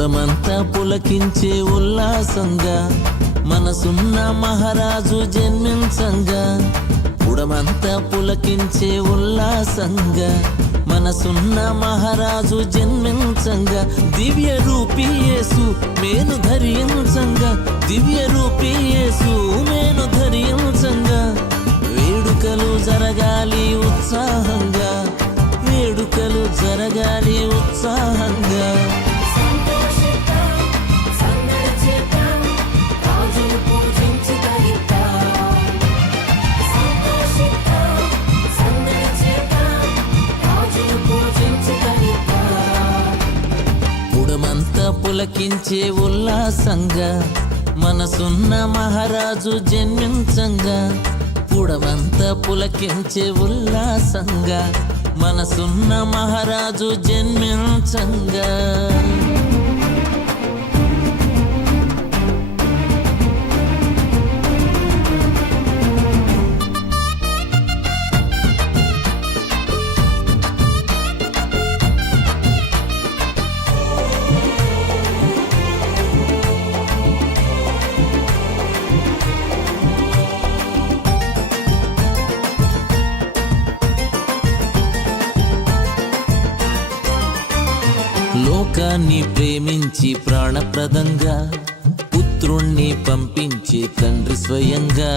పుడమంతా పులకించే ఉల్లాసంగా మనసున్న మహారాజు జన్మించంగా. పుడమంతా పులకించే ఉల్లాసంగా మనసున్న మహారాజు జన్మించంగా. దివ్య రూపీ యేసు మేను ధరించంగా. దివ్య రూపీ యేసు మేను ధరించంగా. వేడుకలు జరగాలి ఉత్సాహంగా. వేడుకలు జరగాలి ఉత్సాహంగా. పుడమంతా పులకించే ఉల్లాసంగా మనసున్న మహారాజు జన్మించంగా. పుడమంతా పులకించే ఉల్లాసంగా మనసున్న మహారాజు జన్మించంగా. లోకాన్ని ప్రేమించి ప్రాణప్రదంగా పుత్రుణ్ణి పంపించి తండ్రి స్వయంగా.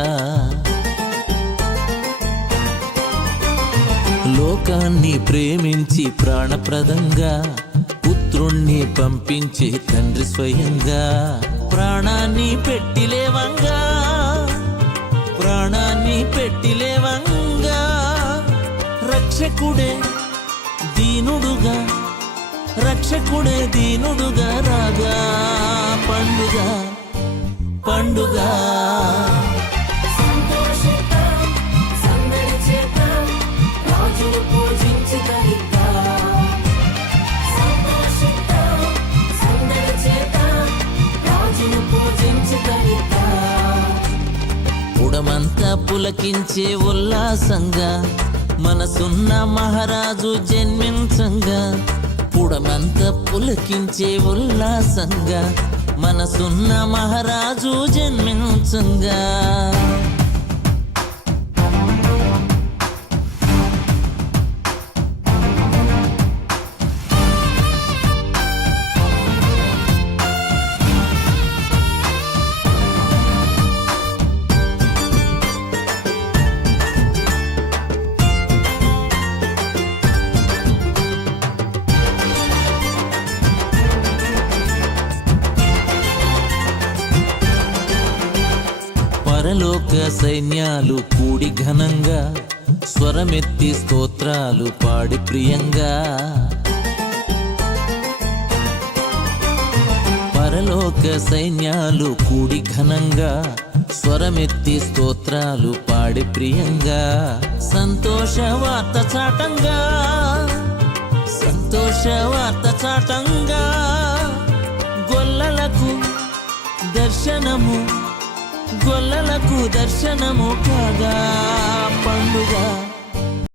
లోకాన్ని ప్రేమించి ప్రాణప్రదంగా పుత్రుణ్ణి పంపించి తండ్రి స్వయంగా. ప్రాణాన్ని పెట్టిలేవంగా. ప్రాణాన్ని పెట్టిలేవంగా. రక్షకుడే దీనుడుగా. రక్షకుడే దీనుడుగా రాగా. పండుగ పండుగ పుడమంతా పులకించే ఉల్లాసంగా మనసున్న మహారాజు జన్మించంగా. పుడమంతా పులకించే ఉల్లాసంగా మనసున్న మహారాజు జన్మించంగా. పరలోక సైన్యాలు కూడి ఘనంగా స్వరమెత్తి స్తోత్రాలు పాడి ప్రియంగా. పరలోక సైన్యాలు కూడి ఘనంగా స్వరమెత్తి స్తోత్రాలు పాడి ప్రియంగా. సంతోష వార్త చాటంగా. సంతోష వార్త చాటంగా. గొల్లలకు దర్శనము. గొల్లలకు దర్శనము కాగా. పండుగ